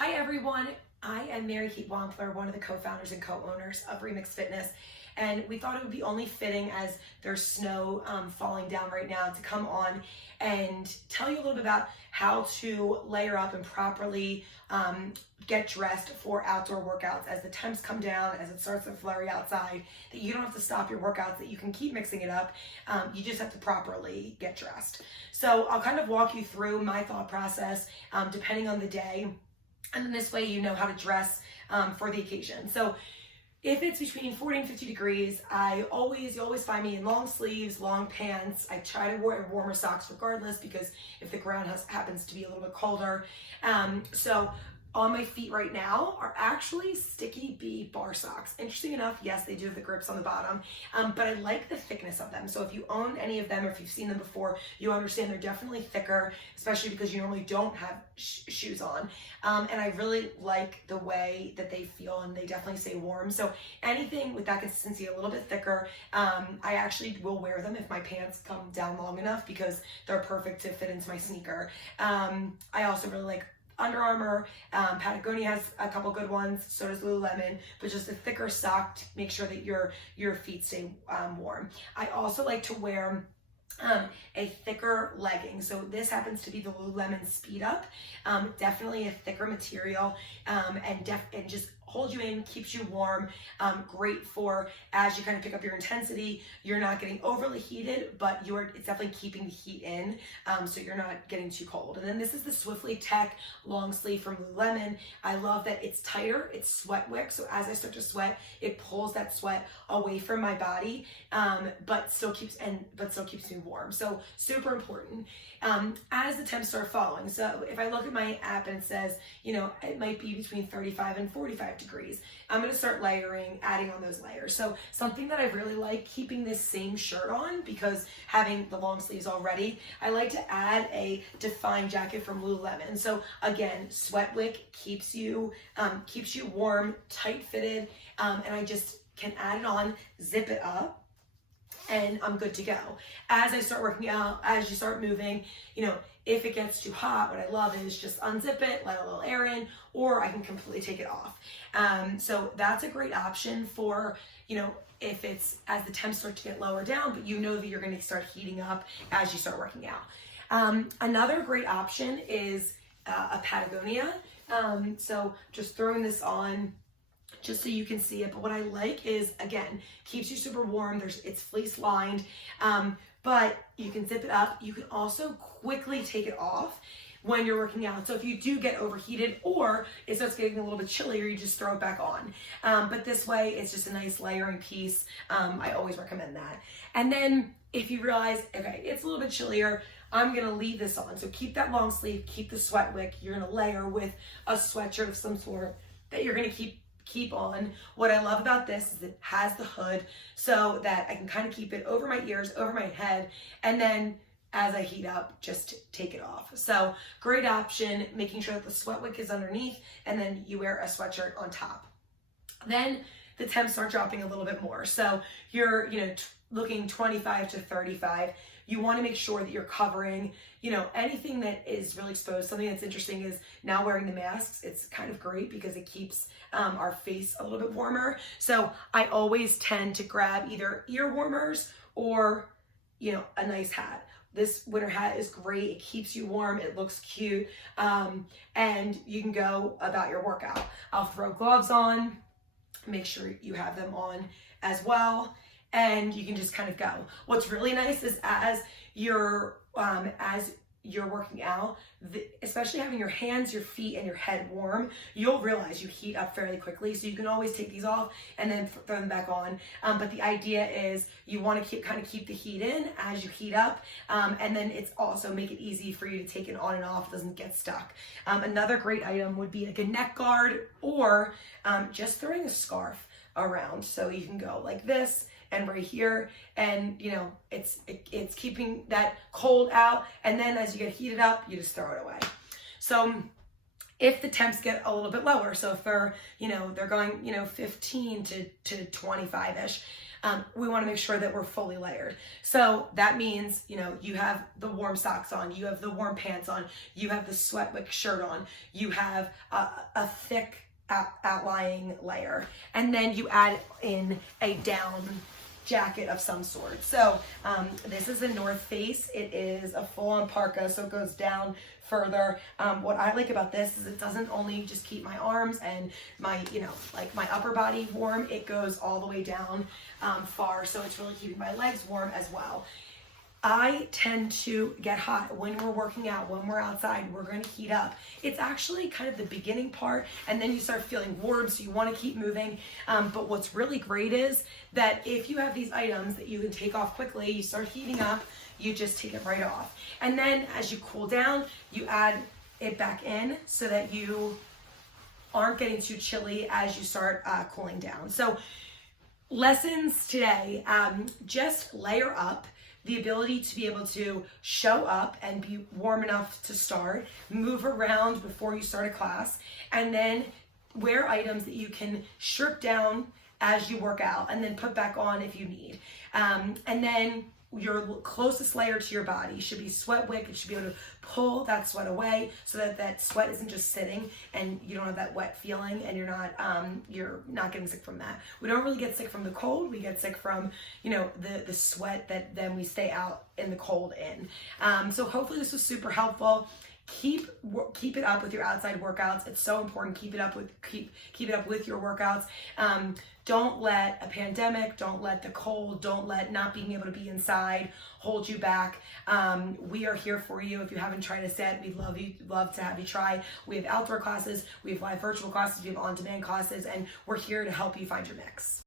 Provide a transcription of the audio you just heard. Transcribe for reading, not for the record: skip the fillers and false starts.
Hi everyone, I am Mary Kate Wampler, one of the co-founders and co-owners of Remix Fitness, and we thought it would be only fitting as there's snow falling down right now to come on and tell you a little bit about how to layer up and properly get dressed for outdoor workouts as the temps come down, as it starts to flurry outside, that you don't have to stop your workouts, that you can keep mixing it up. You just have to properly get dressed. So I'll kind of walk you through my thought process depending on the day. And then this way you know how to dress for the occasion. So if it's between 40 and 50 degrees, you always find me in long sleeves, long pants. I try to wear warmer socks regardless, because if the ground happens to be a little bit colder. So on my feet right now are actually Sticky Bee bar socks. Interesting enough, yes, they do have the grips on the bottom, but I like the thickness of them. So if you own any of them, or if you've seen them before, you understand they're definitely thicker, especially because you normally don't have shoes on. And I really like the way that they feel, and they definitely stay warm. So anything with that consistency, a little bit thicker, I actually will wear them if my pants come down long enough, because they're perfect to fit into my sneaker. I also really like Under Armour. Patagonia has a couple good ones, so does Lululemon, but just a thicker sock to make sure that your feet stay warm. I also like to wear a thicker legging. So this happens to be the Lululemon Speed Up. Definitely a thicker material, and just holds you in, keeps you warm. Great for as you kind of pick up your intensity. You're not getting overly heated, but it's definitely keeping the heat in, so you're not getting too cold. And then this is the Swiftly Tech long sleeve from Lululemon. I love that it's tighter, it's sweat wick, so as I start to sweat, it pulls that sweat away from my body, but still keeps me warm. So super important as the temps start falling. So if I look at my app and it says, it might be between 35 and 45 degrees, I'm going to start adding on those layers. So something that I really like, keeping this same shirt on, because having the long sleeves already, I like to add a defined jacket from Lululemon. So again, sweat wick, keeps you warm, tight fitted, and I just can add it on, zip it up, and I'm good to go. As I start working out, as you start moving, if it gets too hot, what I love is just unzip it, let a little air in, or I can completely take it off. So that's a great option for, if it's as the temps start to get lower down, but that you're going to start heating up as you start working out. Another great option is a Patagonia. So just throwing this on, just so you can see it. But what I like is, again, keeps you super warm. It's fleece lined, but you can zip it up. You can also quickly take it off when you're working out. So if you do get overheated or it starts getting a little bit chillier, you just throw it back on. But this way, it's just a nice layering piece. I always recommend that. And then if you realize, okay, it's a little bit chillier, I'm gonna leave this on. So keep that long sleeve, keep the sweat wick. You're gonna layer with a sweatshirt of some sort that you're gonna keep on. What I love about this is it has the hood, so that I can kind of keep it over my ears, over my head, and then as I heat up, just take it off. So great option, making sure that the sweat wick is underneath, and then you wear a sweatshirt on top. Then the temps start dropping a little bit more. So you're looking 25 to 35. You want to make sure that you're covering, anything that is really exposed. Something that's interesting is now wearing the masks. It's kind of great because it keeps our face a little bit warmer. So I always tend to grab either ear warmers or, a nice hat. This winter hat is great. It keeps you warm. It looks cute. And you can go about your workout. I'll throw gloves on. Make sure you have them on as well. And you can just kind of go. What's really nice is as you're working out, especially having your hands, your feet, and your head warm, you'll realize you heat up fairly quickly. So you can always take these off and then throw them back on. But the idea is you want to keep the heat in as you heat up, and then it's also make it easy for you to take it on and off. It doesn't get stuck. Another great item would be like a neck guard, or just throwing a scarf around. So you can go like this and right here, and it's keeping that cold out, and then as you get heated up, you just throw it away. So if the temps get a little bit lower, so if they're, they're going, 15 to 25-ish, we want to make sure that we're fully layered. So that means, you have the warm socks on, you have the warm pants on, you have the Sweatwick shirt on, you have a thick outlying layer, and then you add in a down jacket of some sort. So this is a North Face. It is a full-on parka, so it goes down further. What I like about this is it doesn't only just keep my arms and my, like my upper body warm, it goes all the way down far, so it's really keeping my legs warm as well. I tend to get hot when we're working out, when we're outside, we're going to heat up. It's actually kind of the beginning part, and then you start feeling warm, so you want to keep moving. But what's really great is that if you have these items that you can take off quickly, you start heating up, you just take it right off. And then as you cool down, you add it back in so that you aren't getting too chilly as you start cooling down. So lessons today, just layer up. The ability to be able to show up and be warm enough to start, move around before you start a class, and then wear items that you can strip down as you work out and then put back on if you need. And then your closest layer to your body should be Sweatwick. It should be able to pull that sweat away so that that sweat isn't just sitting and you don't have that wet feeling, and you're not getting sick from that. We don't really get sick from the cold. We get sick from, the sweat that then we stay out in the cold in. So hopefully this was super helpful. Keep it up with your outside workouts. It's so important. Keep it up with your workouts. Don't let a pandemic, don't let the cold, don't let not being able to be inside hold you back. We are here for you. If you haven't tried us yet, we'd love to have you try. We have outdoor classes, we have live virtual classes, we have on-demand classes, and we're here to help you find your mix.